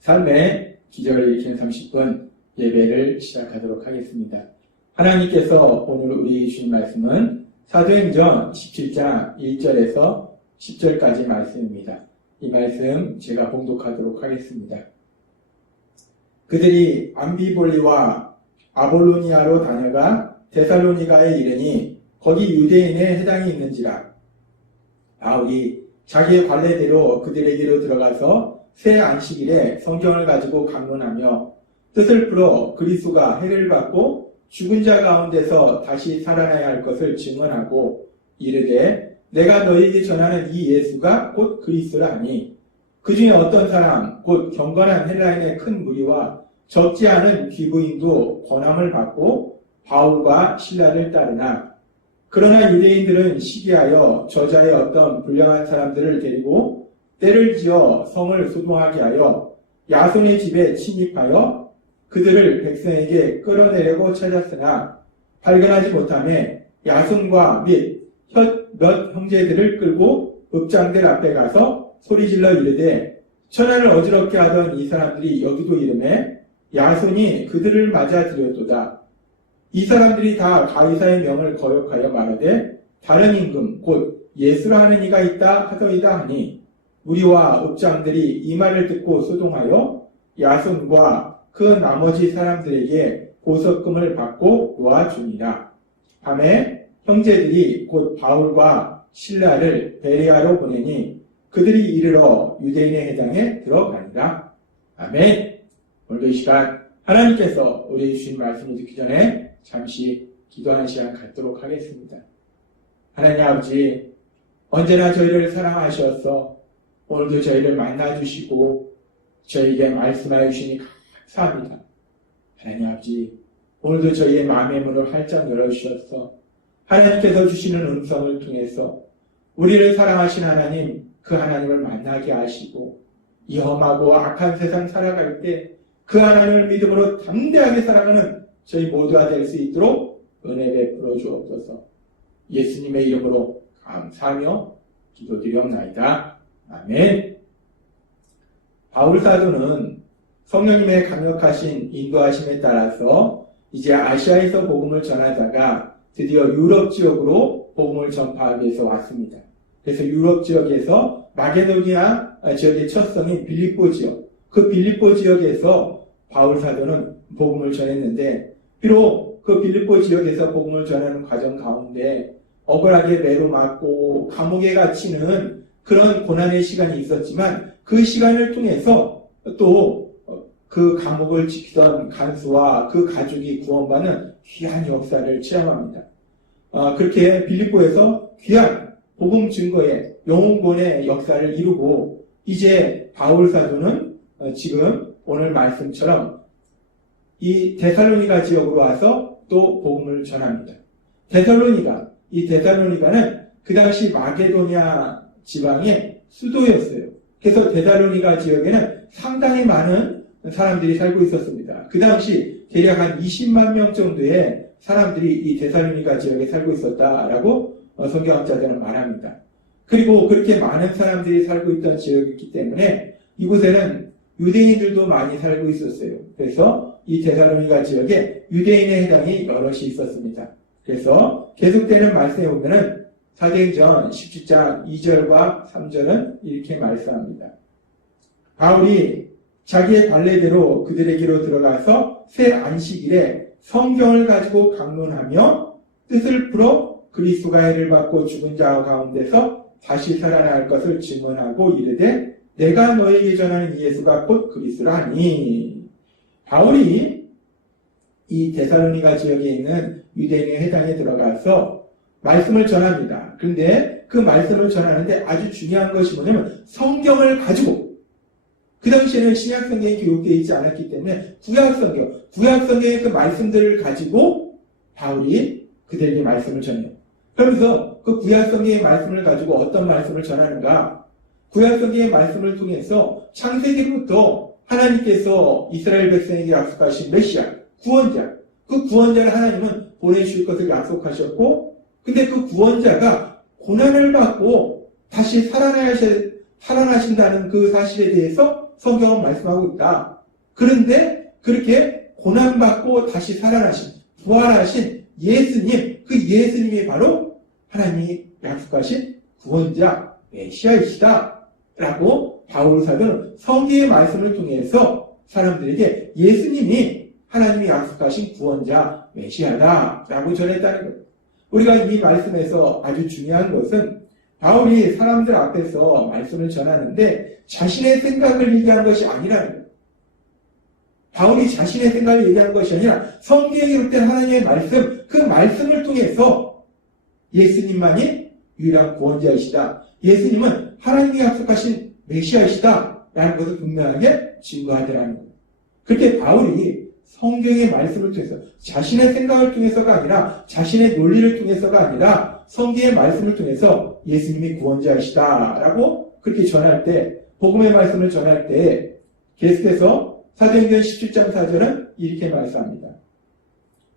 삶의 기적을 일으키는 30분 예배를 시작하도록 하겠습니다. 하나님께서 오늘 우리 주신 말씀은 사도행전 17장 1절에서 10절까지 말씀입니다. 이 말씀 제가 봉독하도록 하겠습니다. 그들이 암비볼리와 아볼로니아로 다녀가 데살로니가에 이르니 거기 유대인의 해당이 있는지라. 바울이 자기의 관례대로 그들에게로 들어가서 새 안식일에 성경을 가지고 강론하며 뜻을 풀어 그리스도가 해를 받고 죽은 자 가운데서 다시 살아나야 할 것을 증언하고 이르되 내가 너희에게 전하는 이 예수가 곧 그리스도라 하니 그 중에 어떤 사람 곧 경건한 헬라인의 큰 무리와 적지 않은 귀부인도 권함을 받고 바울과 실라를 따르나 그러나 유대인들은 시기하여 저자의 어떤 불량한 사람들을 데리고 때를 지어 성을 소동하게 하여 야손의 집에 침입하여 그들을 백성에게 끌어내려고 찾았으나 발견하지 못하매 야손과 및 몇 형제들을 끌고 읍장들 앞에 가서 소리질러 이르되 천하를 어지럽게 하던 이 사람들이 여기도 이르매 야손이 그들을 맞아 들였도다. 이 사람들이 다 가이사의 명을 거역하여 말하되 다른 임금 곧 예수라 하는 이가 있다 하더이다 하니 무리와 읍장들이 이 말을 듣고 소동하여 야손과 그 나머지 사람들에게 보석금을 받고 놓아주니라. 밤에 형제들이 곧 바울과 실라를 베레아로 보내니 그들이 이르러 유대인의 회당에 들어가니라. 아멘. 오늘도 이 시간 하나님께서 우리 주신 말씀을 듣기 전에 잠시 기도하는 시간 갖도록 하겠습니다. 하나님 아버지, 언제나 저희를 사랑하셔서 오늘도 저희를 만나주시고 저희에게 말씀하여 주시니 감사합니다. 하나님 아버지, 오늘도 저희의 마음의 문을 활짝 열어주셔서 하나님께서 주시는 음성을 통해서 우리를 사랑하신 하나님, 그 하나님을 만나게 하시고 이 험하고 악한 세상 살아갈 때 그 하나님을 믿음으로 담대하게 살아가는 저희 모두가 될 수 있도록 은혜 베풀어 주옵소서. 예수님의 이름으로 감사하며 기도드리옵나이다. 아멘. 바울 사도는 성령님의 강력하신 인도하심에 따라서 이제 아시아에서 복음을 전하다가 드디어 유럽 지역으로 복음을 전파하기 위해서 왔습니다. 그래서 유럽 지역에서 마게도니아 지역의 첫 성인 빌립보 지역, 그 빌립보 지역에서 바울 사도는 복음을 전했는데 비록 그 빌립보 지역에서 복음을 전하는 과정 가운데 억울하게 매로 맞고 감옥에 갇히는 그런 고난의 시간이 있었지만 그 시간을 통해서 또 그 감옥을 지키던 간수와 그 가족이 구원받는 귀한 역사를 체험합니다. 그렇게 빌립보에서 귀한 복음 증거의 영혼권의 역사를 이루고 이제 바울 사도는 지금 오늘 말씀처럼 이 데살로니가 지역으로 와서 또 복음을 전합니다. 이 데살로니가는 그 당시 마게도니아 지방의 수도였어요. 그래서 데살로니가 지역에는 상당히 많은 사람들이 살고 있었습니다. 그 당시 대략 한 20만 명 정도의 사람들이 이 데살로니가 지역에 살고 있었다라고 성경학자들은 말합니다. 그리고 그렇게 많은 사람들이 살고 있던 지역이기 때문에 이곳에는 유대인들도 많이 살고 있었어요. 그래서 이 데살로니가 지역에 유대인의 해당이 여럿이 있었습니다. 그래서 계속되는 말씀에 보면은 사도행전 17장 2절과 3절은 이렇게 말씀합니다. 바울이 자기의 관례대로 그들에게로 들어가서 새 안식일에 성경을 가지고 강론하며 뜻을 풀어 그리스도가 해를 받고 죽은 자 가운데서 다시 살아날 것을 증언하고 이르되 내가 너에게 전하는 이 예수가 곧 그리스도라 하니. 바울이 이 데살로니가 지역에 있는 유대인의 회당에 들어가서 말씀을 전합니다. 그런데 그 말씀을 전하는데 아주 중요한 것이 뭐냐면 성경을 가지고, 그 당시에는 신약성경이 기록되어 있지 않았기 때문에 구약성경의 그 말씀들을 가지고 바울이 그들에게 말씀을 전해요. 그러면서 그 구약성경의 말씀을 가지고 어떤 말씀을 전하는가? 구약성경의 말씀을 통해서 창세기부터 하나님께서 이스라엘 백성에게 약속하신 메시아, 구원자, 그 구원자를 하나님은 보내주실 것을 약속하셨고, 근데 그 구원자가 고난을 받고 다시 살아나신다는 그 사실에 대해서 성경은 말씀하고 있다. 그런데 그렇게 고난받고 다시 살아나신, 부활하신 예수님, 그 예수님이 바로 하나님이 약속하신 구원자, 메시아이시다. 라고 바울 사도는 성경의 말씀을 통해서 사람들에게 예수님이 하나님이 약속하신 구원자, 메시아다. 라고 전했다는 거예요. 우리가 이 말씀에서 아주 중요한 것은 바울이 사람들 앞에서 말씀을 전하는데 자신의 생각을 얘기한 것이 아니라는 거예요. 바울이 자신의 생각을 얘기한 것이 아니라 성경에 기록된 하나님의 말씀, 그 말씀을 통해서 예수님만이 유일한 구원자이시다. 예수님은 하나님이 약속하신 메시아이시다. 라는 것을 분명하게 증거하더라는 거예요. 그렇게 바울이 성경의 말씀을 통해서 자신의 생각을 통해서가 아니라 자신의 논리를 통해서가 아니라 성경의 말씀을 통해서 예수님이 구원자이시다. 라고 그렇게 전할 때, 복음의 말씀을 전할 때 계속해서 사도행전 17장 4절은 이렇게 말씀합니다.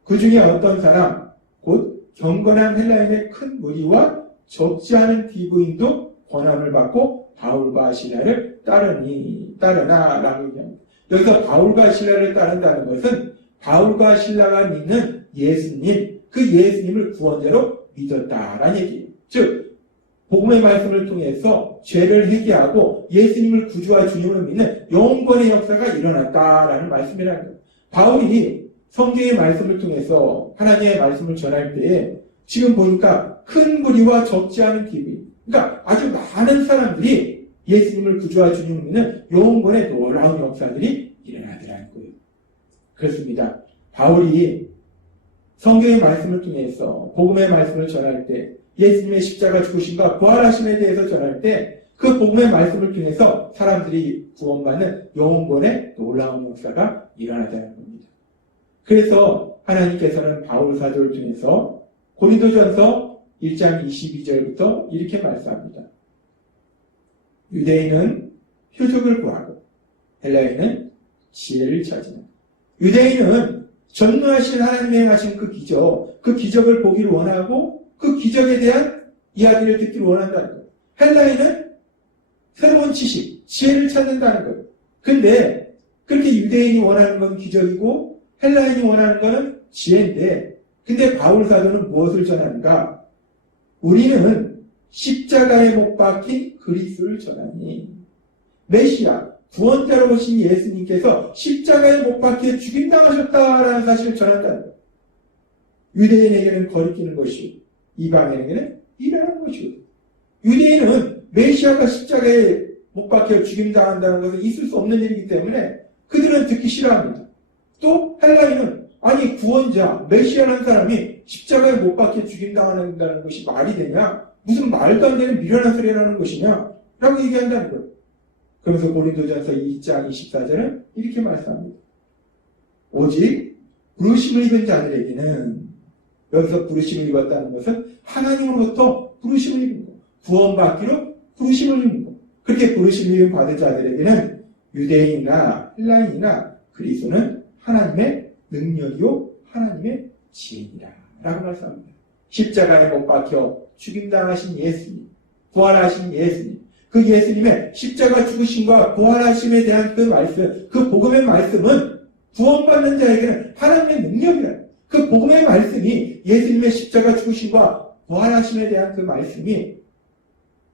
그 중에 어떤 사람, 곧 경건한 헬라인의 큰 무리와 적지 않은 디브인도 권함을 받고 바울과 시라를 따르나 라고 얘기합니다. 여기서 바울과 신라를 따른다는 것은 바울과 신라가 믿는 예수님, 그 예수님을 구원자로 믿었다라는 얘기예요. 즉 복음의 말씀을 통해서 죄를 회개하고 예수님을 구주와 주님으로 믿는 영원의 역사가 일어났다라는 말씀이라는 거예요. 바울이 성경의 말씀을 통해서 하나님의 말씀을 전할 때에 지금 보니까 큰 무리와 적지 않은 기분, 그러니까 아주 많은 사람들이 예수님을 구주와 주님으로 믿는 영원의 놀라운 역사들이 일어나더라는 거예요. 그렇습니다. 바울이 성경의 말씀을 통해서 복음의 말씀을 전할 때 예수님의 십자가 죽으심과 부활하심에 대해서 전할 때 그 복음의 말씀을 통해서 사람들이 구원받는 영원의 놀라운 역사가 일어나자는 겁니다. 그래서 하나님께서는 바울 사도를 통해서 고린도전서 1장 22절부터 이렇게 말씀합니다. 유대인은 표적을 구하고 헬라인은 지혜를 찾으는, 유대인은 전능하신 하나님이 행하신 그 기적을 보기를 원하고 그 기적에 대한 이야기를 듣기를 원한다는 거예요. 헬라인은 새로운 지식, 지혜를 찾는다는 거예요. 근데 그렇게 유대인이 원하는 건 기적이고 헬라인이 원하는 건 지혜인데, 근데 바울 사도는 무엇을 전하는가? 우리는 십자가에 못 박힌 그리스도를 전하니, 메시아, 구원자로 오신 예수님께서 십자가에 못 박혀 죽임당하셨다라는 사실을 전한다는 거예요. 유대인에게는 거리끼는 것이고 이방인에게는 일하는 것이고, 유대인은 메시아가 십자가에 못 박혀 죽임당한다는 것은 있을 수 없는 일이기 때문에 그들은 듣기 싫어합니다. 또 헬라인은 아니 구원자, 메시아라는 사람이 십자가에 못 박혀 죽임당한다는 것이 말이 되냐? 무슨 말도 안 되는 미련한 소리라는 것이냐? 라고 얘기한다는 거예요. 그러면서 고린도전서 2장 24절은 이렇게 말씀합니다. 오직 부르심을 입은 자들에게는, 여기서 부르심을 입었다는 것은 하나님으로부터 부르심을 입은 것, 구원받기로 부르심을 입은 것, 그렇게 부르심을 입은 받은 자들에게는 유대인이나 헬라인이나 그리스도는 하나님의 능력이요 하나님의 지혜이라 라고 말씀합니다. 십자가에 못 박혀 죽임당하신 예수님, 부활하신 예수님, 그 예수님의 십자가 죽으심과 부활하심에 대한 그 말씀, 그 복음의 말씀은 구원받는 자에게는 하나님의 능력이라. 그 복음의 말씀이, 예수님의 십자가 죽으심과 부활하심에 대한 그 말씀이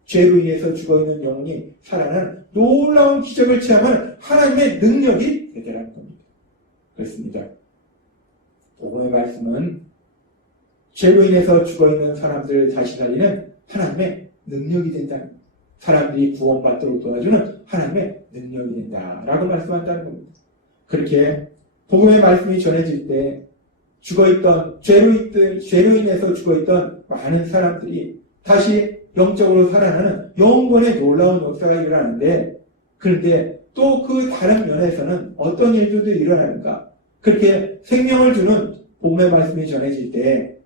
죄로 인해서 죽어있는 영혼이 살아나는 놀라운 기적을 체험하는 하나님의 능력이 되더라는 겁니다. 그렇습니다. 복음의 말씀은 죄로 인해서 죽어있는 사람들을 다시 살리는 하나님의 능력이 된다는 겁니다. 사람들이 구원받도록 도와주는 하나님의 능력이 된다라고 말씀한다는 겁니다. 그렇게 복음의 말씀이 전해질 때 죽어있던, 죄로 인해서 죽어있던 많은 사람들이 다시 영적으로 살아나는 영원의 놀라운 역사가 일어나는데, 그런데 또 그 다른 면에서는 어떤 일들도 일어나는가? 그렇게 생명을 주는 복음의 말씀이 전해질 때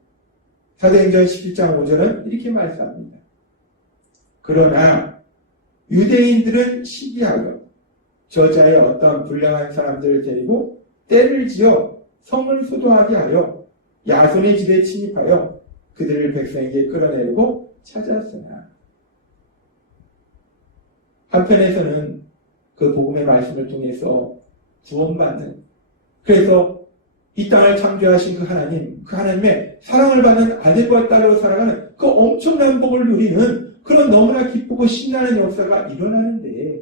사도행전 11장 5절은 이렇게 말씀합니다. 그러나 유대인들은 시기하여 저자의 어떤 불량한 사람들을 데리고 때를 지어 성을 소도하게 하여 야손의 집에 침입하여 그들을 백성에게 끌어내리고 찾았으나 한편에서는 그 복음의 말씀을 통해서 구원받는, 그래서 이 땅을 창조하신 그 하나님의 사랑을 받는 아들과 딸로 살아가는 그 엄청난 복을 누리는 그런 너무나 기쁘고 신나는 역사가 일어나는데,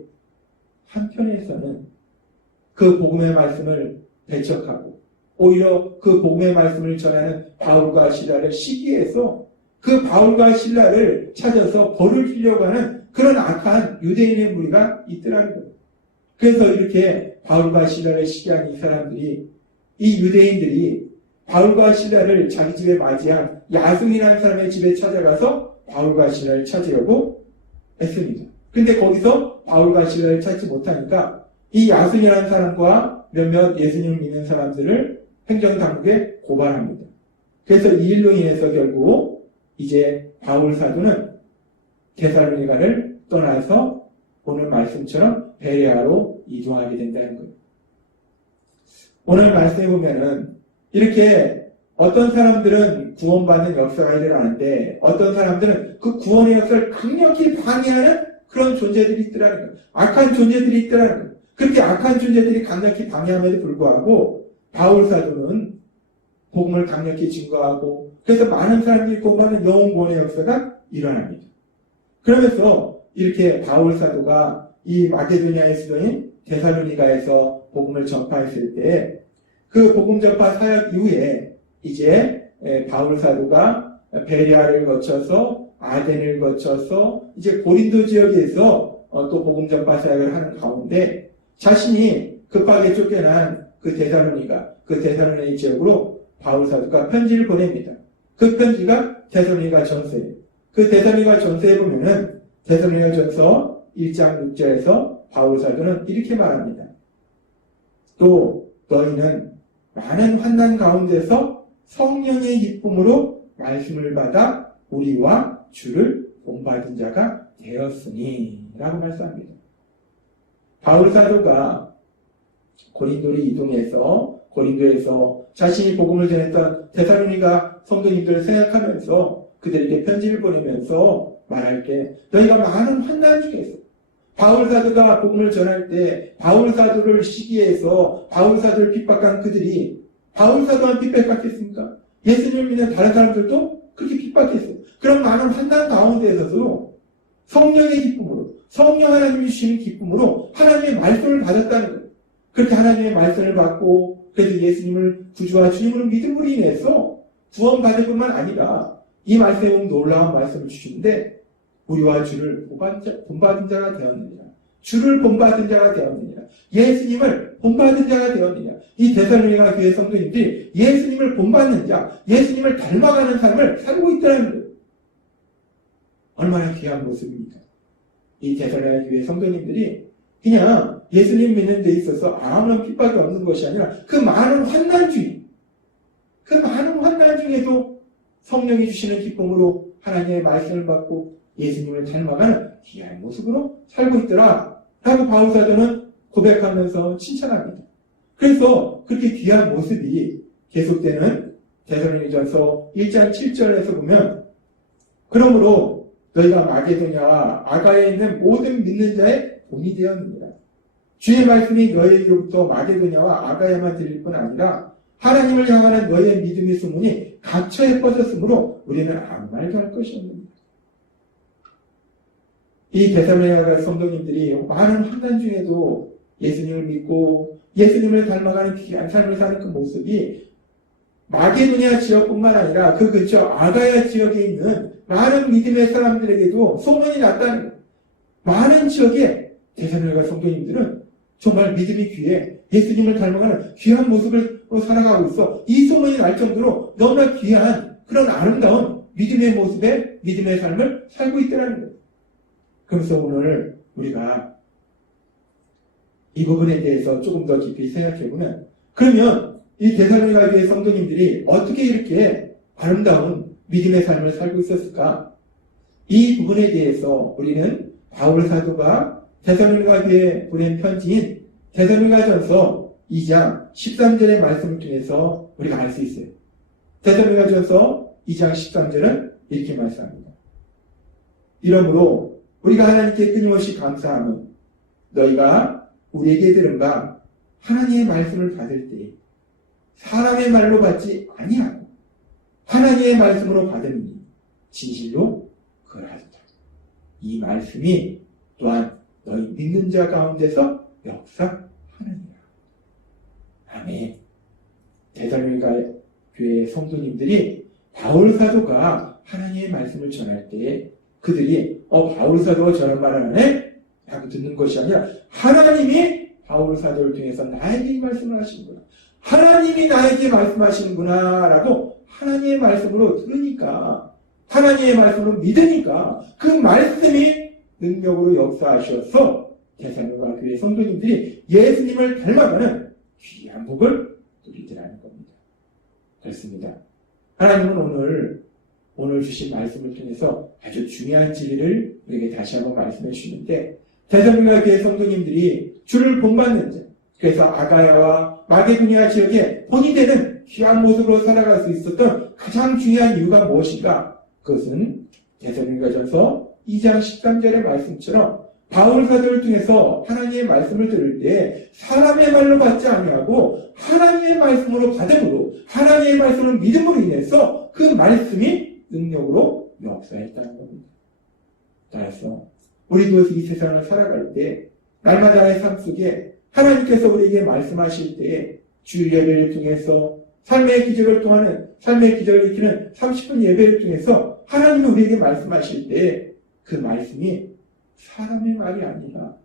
한편에서는 그 복음의 말씀을 배척하고 오히려 그 복음의 말씀을 전하는 바울과 실라를 시기해서 그 바울과 실라를 찾아서 벌을 주려고 하는 그런 악한 유대인의 무리가 있더라는 거예요. 그래서 이렇게 바울과 실라를 시기한 이 사람들이, 이 유대인들이 바울과 실라를 자기 집에 맞이한 야손이라는 사람의 집에 찾아가서 바울과 실라를 찾으려고 했습니다. 근데 거기서 바울과 실라를 찾지 못하니까 이 야손이라는 사람과 몇몇 예수님을 믿는 사람들을 행정당국에 고발합니다. 그래서 이 일로 인해서 결국 이제 바울 사도는 데살로니가를 떠나서 오늘 말씀처럼 베레아로 이동하게 된다는 거예요. 오늘 말씀해 보면은 이렇게 어떤 사람들은 구원받는 역사가 일어나는데 어떤 사람들은 그 구원의 역사를 강력히 방해하는 그런 존재들이 있더라는 거예요. 악한 존재들이 있더라는 거예요. 그렇게 악한 존재들이 강력히 방해함에도 불구하고 바울 사도는 복음을 강력히 증거하고 그래서 많은 사람들이 구원받는 영혼 구원의 역사가 일어납니다. 그러면서 이렇게 바울 사도가 이 마게도니아의 수도인 데살로니가에서 복음을 전파했을 때 그 복음 전파 사역 이후에 이제 바울 사도가 베레아를 거쳐서 아덴을 거쳐서 이제 고린도 지역에서 또 복음 전파 사역을 하는 가운데 자신이 급하게 쫓겨난 그 데살로니가 지역으로 바울 사도가 편지를 보냅니다. 그 편지가 데살로니가 전서예요. 그 데살로니가 전서에 보면은 데살로니가 전서 1장 6절에서 바울 사도는 이렇게 말합니다. 또 너희는 많은 환난 가운데서 성령의 기쁨으로 말씀을 받아 우리와 주를 본받은 자가 되었으니 라고 말씀합니다. 바울 사도가 고린도로 이동해서 고린도에서 자신이 복음을 전했던 데살로니가 성도님들을 생각하면서 그들에게 편지를 보내면서 말할 때 너희가 많은 환난 중에서 바울 사도가 복음을 전할 때 바울 사도를 시기해서 바울 사도를 핍박한 그들이 바울 사도만 핍박했습니까? 예수님을 믿는 다른 사람들도 그렇게 핍박했어요. 그런 많은 환난 가운데에서도 성령의 기쁨으로 성령 하나님이 주시는 기쁨으로 하나님의 말씀을 받았다는 거예요. 그렇게 하나님의 말씀을 받고 그래서 예수님을 구주와 주님을 믿음으로 인해서 구원받을 뿐만 아니라 이 말씀에 보면 놀라운 말씀을 주시는데 우리와 주를 본받은 자가 되었느니라. 주를 본받은 자가 되었느니라. 예수님을 본받은 자가 되었느니라. 이 데살로니가 교회 성도님들이 예수님을 본받는 자, 예수님을 닮아가는 삶을 살고 있다는 거예요. 얼마나 귀한 모습입니까? 이 데살로니가 교회 성도님들이 그냥 예수님 믿는 데 있어서 아무런 핍박이 없는 것이 아니라 그 많은 환난 중에도 성령이 주시는 기쁨으로 하나님의 말씀을 받고 예수님을 닮아가는 귀한 모습으로 살고 있더라 라고 바울 사도는 고백하면서 칭찬합니다. 그래서 그렇게 귀한 모습이 계속되는 데살로니가전서 1장 7절에서 보면 그러므로 너희가 마게도냐와 아가야에 있는 모든 믿는 자의 본이 되었느니라. 주의 말씀이 너희로부터 마게도냐와 아가야만 들릴 뿐 아니라 하나님을 향하는 너희의 믿음의 소문이 각처에 뻗었으므로 우리는 아무 말도 할 것이 없느니라. 이 데살로니가 성도님들이 많은 환난 중에도 예수님을 믿고 예수님을 닮아가는 귀한 삶을 사는 그 모습이 마게도니아 지역뿐만 아니라 그 근처 아가야 지역에 있는 많은 믿음의 사람들에게도 소문이 났다는 거예요. 많은 지역에 데살로니가 성도님들은 정말 믿음이 귀해 예수님을 닮아가는 귀한 모습으로 살아가고 있어. 이 소문이 날 정도로 너무나 귀한 그런 아름다운 믿음의 모습에 믿음의 삶을 살고 있더라는 거예요. 그래서 오늘 우리가 이 부분에 대해서 조금 더 깊이 생각해보면 그러면 이 데살로니가 교회 성도님들이 어떻게 이렇게 아름다운 믿음의 삶을 살고 있었을까? 이 부분에 대해서 우리는 바울 사도가 데살로니가 교회에 보낸 편지인 데살로니가전서 2장 13절의 말씀을 통해서 우리가 알 수 있어요. 데살로니가전서 2장 13절은 이렇게 말씀합니다. 이러므로 우리가 하나님께 끊임없이 감사함은 너희가 우리에게 들은 바 하나님의 말씀을 받을 때 사람의 말로 받지 아니하고 하나님의 말씀으로 받으니 진실로 그러하도다. 이 말씀이 또한 너희 믿는 자 가운데서 역사하느니라. 아멘. 데살로니가 교회 성도님들이 바울 사도가 하나님의 말씀을 전할 때 그들이 바울 사도가 저런 말을 하네? 라고 듣는 것이 아니라 하나님이 바울 사도를 통해서 나에게 이 말씀을 하시는구나. 하나님이 나에게 말씀하시는구나 라고 하나님의 말씀으로 들으니까 하나님의 말씀으로 믿으니까 그 말씀이 능력으로 역사하셔서 데살로니가 교회 성도님들이 예수님을 닮아가는 귀한 복을 누리더라는 겁니다. 그렇습니다. 하나님은 오늘 주신 말씀을 통해서 아주 중요한 진리를 우리에게 다시 한번 말씀해 주시는데 데살로니가 교회 성도님들이 주를 본받는 자, 그래서 아가야와 마게도니아 지역에 본이 되는 귀한 모습으로 살아갈 수 있었던 가장 중요한 이유가 무엇인가? 그것은 데살로니가전서 2장 13절의 말씀처럼 바울 사도를 통해서 하나님의 말씀을 들을 때 사람의 말로 받지 아니하고 하나님의 말씀으로 받음으로 하나님의 말씀을 믿음으로 인해서 그 말씀이 능력으로 역사했다는 겁니다. 따라서 우리도 이 세상을 살아갈 때 날마다의 삶 속에 하나님께서 우리에게 말씀하실 때에 주일 예배를 통해서 삶의 기적을 일으키는 30분 예배를 통해서 하나님이 우리에게 말씀하실 때 그 말씀이 사람의 말이 아니라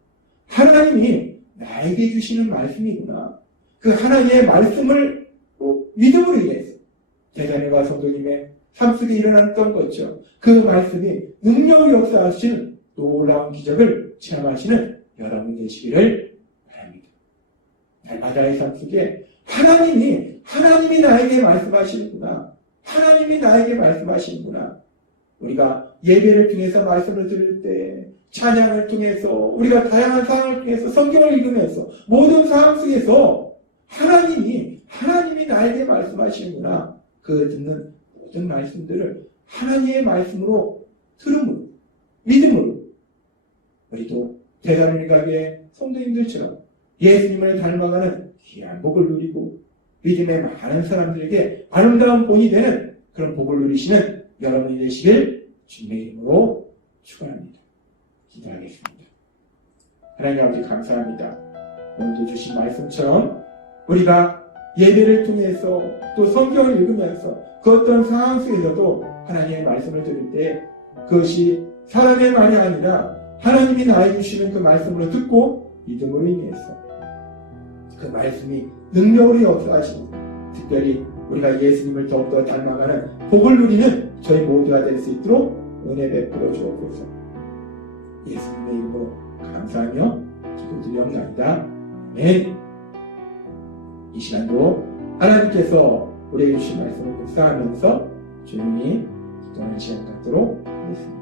하나님이 나에게 주시는 말씀이구나. 그 하나님의 말씀을 믿음으로 인해서 데살로니가 성도님의 삶 속에 일어났던 것죠. 그 말씀이 능력을 역사하시는 놀라운 기적을 체험하시는 여러분 되시기를 바랍니다. 날마다의 삶 속에 하나님이 나에게 말씀하시는구나. 하나님이 나에게 말씀하시는구나. 우리가 예배를 통해서 말씀을 들을 때, 찬양을 통해서, 우리가 다양한 상황을 통해서 성경을 읽으면서 모든 상황 속에서 하나님이 나에게 말씀하시는구나. 그 듣는 모든 말씀들을 하나님의 말씀으로 들음으로, 믿음으로 우리도 데살로니가 교회 성도님들처럼 예수님을 닮아가는 귀한 복을 누리고 믿음의 많은 사람들에게 아름다운 본이 되는 그런 복을 누리시는 여러분이 되시길 주님의 이름으로 축원합니다. 기도하겠습니다. 하나님 아버지 감사합니다. 오늘도 주신 말씀처럼 우리가 예배를 통해서 또 성경을 읽으면서 그 어떤 상황 속에서도 하나님의 말씀을 들을 때 그것이 사람의 말이 아니라 하나님이 나에게 주시는 그 말씀으로 듣고 믿음으로 인해서 그 말씀이 능력으로 역사하시는 특별히 우리가 예수님을 더욱더 닮아가는 복을 누리는 저희 모두가 될 수 있도록 은혜 베풀어 주옵소서. 예수님의 이름으로 감사하며 기도드리옵나이다. 아멘. 이 시간도 하나님께서 우리에게 주신 말씀을 묵상하면서 조용히 기도하는 시간 갖도록 하겠습니다.